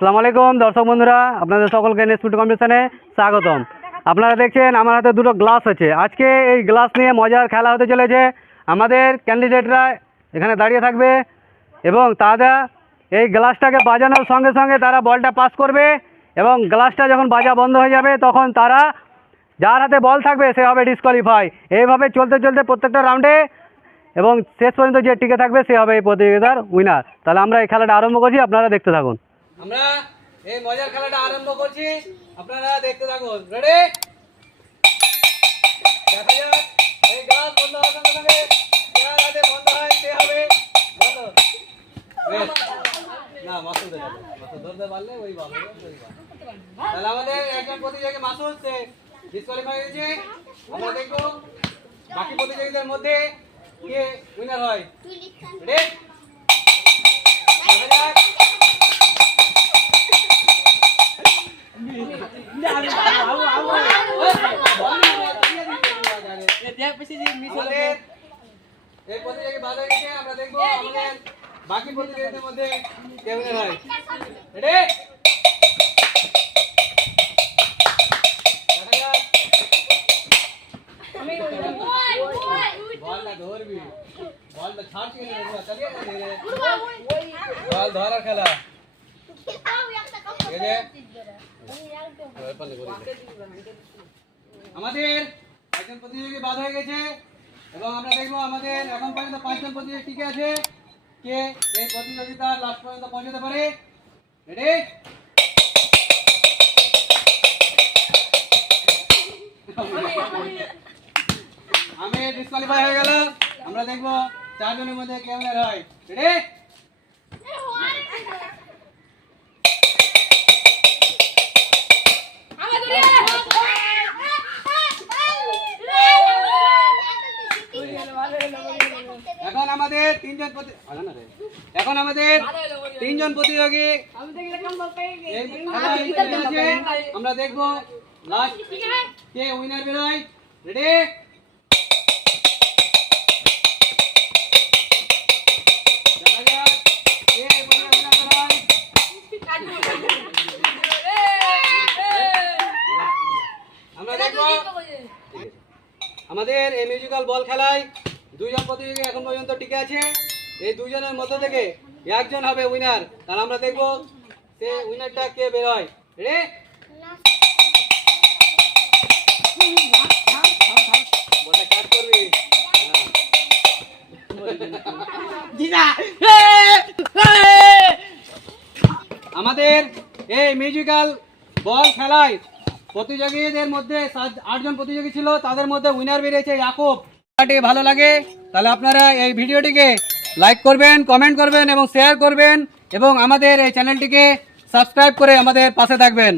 আসসালামু আলাইকুম দর্শক বন্ধুরা, আপনাদের সকলকে নেক্সট কম্পিটিশনে স্বাগতম। আপনারা দেখছেন আমার হাতে দুটো গ্লাস আছে। আজকে এই গ্লাস নিয়ে মজার খেলা হতে চলেছে। আমাদের ক্যান্ডিডেটরা এখানে দাঁড়িয়ে থাকবে এবং তারা এই গ্লাসটাকে বাজানোর সঙ্গে সঙ্গে তারা বলটা পাস করবে এবং গ্লাসটা যখন বাজা বন্ধ হয়ে যাবে তখন তারা যার হাতে বল থাকবে সে হবে ডিসকোয়ালিফাই। এইভাবে চলতে চলতে প্রত্যেকটা রাউন্ডে এবং শেষ পর্যন্ত যে টিকে থাকবে সে হবে এই প্রতিযোগিতার উইনার। তাহলে আমরা এই খেলাটা আরম্ভ করছি, আপনারা দেখতে থাকুন। আমরা এই মজার খেলাটা আরম্ভ করছি, আপনারা দেখতে থাকুন। রেডি? দেখা যাক এই গ্লাস বন্ধ হওয়ার সঙ্গে সঙ্গে যার হাতে বন্ধ হয় সে হবে বন্ধ। না মাসুদ ধরতে পারলে ওই ভালো। তাহলে আমাদের একজন প্রতিযোগী মাসুদ সে ডিসকোয়ালিফাই হয়েছে। আমরা দেখবো বাকি প্রতিযোগীদের মধ্যে কে উইনার হয়। রেডি? দেখা যাক। এই প্রতিযোগী বাধা গেছে, আমরা দেখবো আমাদের বাকি প্রতিযোগীদের মধ্যে কে উইনার হয়। রেডি? দেখা যাক। বলটা ধরবি, বলটা ছাড়ছি না, চালিয়ে যা। বল ধরার খেলা। ঠিক আছে, আমাদের একজন প্রতিযোগী বাদ হয়ে গেছে এবং আমরা দেখবো আমাদের এখন পর্যন্ত 5 জন প্রতিযোগী টিকে আছে। কে এই প্রতিযোগিতার লাস্ট পর্যন্ত পৌঁছাতে পারে। রেডি? আমি ডিসকোয়ালিফাই হয়ে গেল। আমরা দেখবো 4 জনের মধ্যে কে উইনার হয়। রেডি? এখন আমাদের তিনজন প্রতিযোগী আমরা দেখবো লাস্ট কে উইনার বেরোয়। রেডি? দেখা যাক কে উইনার বেরোয়। আমরা দেখবো আমাদের এই মিউজিক্যাল বল খেলায় 2 জন প্রতিযোগী এখন পর্যন্ত টিকে আছে। এই 2 জনের মধ্য থেকে একজন হবে উইনার। তাহলে আমরা দেখবো সে উইনারটা কে বের হয়। রেডি? বলটা কাট করবি। আমাদের এই মিউজিক্যাল বল খেলায় প্রতিযোগীদের মধ্যে 8 জন প্রতিযোগী ছিল, তাদের মধ্যে উইনার বেরিয়েছে ইয়াকুব। ভালো লাগে তাহলে আপনারা এই ভিডিওটিকে লাইক করবেন, কমেন্ট করবেন এবং শেয়ার করবেন এবং আমাদের এই চ্যানেলটিকে সাবস্ক্রাইব করে আমাদের পাশে থাকবেন।